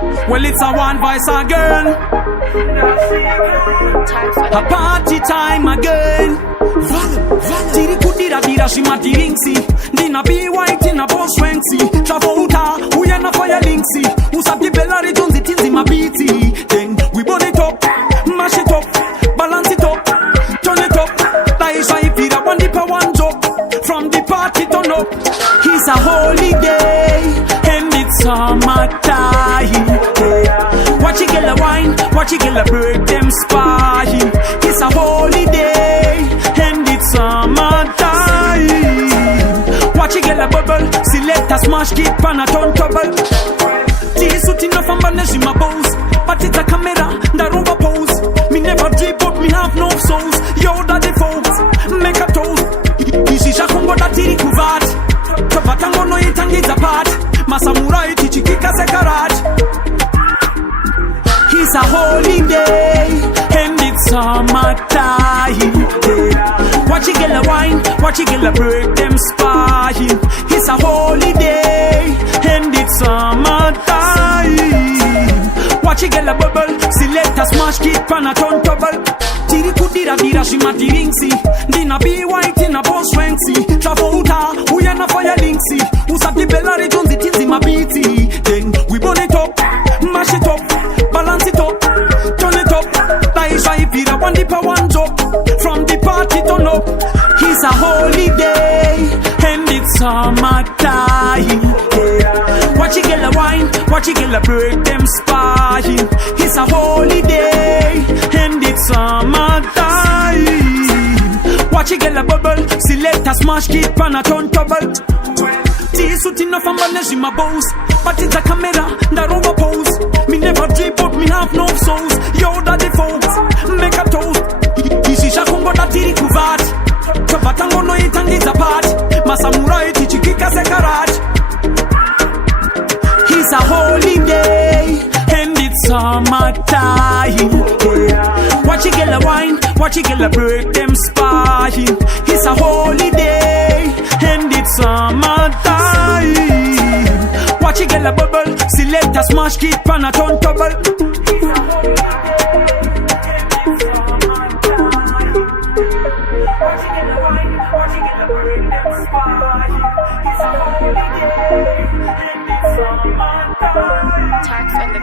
Well, it's a one voice again. A party time again. Tiri kudira dira shimati ringsi. Dina be white in a boss wenksi. Travouta, uyana fire linksi. Usati bella retunzi tinzi mabiti. Then we burn it up, mash it up, balance it up, turn it up. Daisha ifira one dip one job. From the party turn up. It's a holiday and it's summertime. Watch it get a wine, watch it get a break them spine. It's a holiday and it's summertime. Watch it get a bubble, select a smash keep on a turn trouble. This suit enough and banish in my bows, but it's a camera that over pose. Me never drip but me have no souls. Yo daddy folks, make a toast. Ishisha kungo da tiri kuvat. Tabatango no itangi apart. Masamurai tichikika sekarat. It's a holiday and it's summertime. Watch it get a wine, watch it get a break them spine. It's a holiday and it's summertime. Watch it get a bubble, select a smash keep on a turn trouble. Tiri kudira dira shimati ringsi. Dina be white in a boss wenksi. Travouta, uyana fire linksi. Usati bella retunzi tinzi mabiti. Then we burn it up, mash it up, balance it up, turn it up. Daisha ifira one dip one job. From the party turn up. It's a holiday and it's summertime. Watch it get a wine, watch it get a break them spine. It's a holiday and it's summertime. Watch it get a bubble, select a smash keep on a turn trouble. This suit enough and banish in my bows, but it's a camera that over pose. Me never drip but me have no souls. Yo daddy folks, make a toast. Ishisha kungo da tiri kuvat. Tabatango no itangi apart. Masamurai tichikika sekarat. It's a holiday and it's summertime. Watch it get a wine, watch it get a break them spine. It's a holiday and it's summertime. Watch it get a bubble, select a smash keep on a turn trouble. Tax and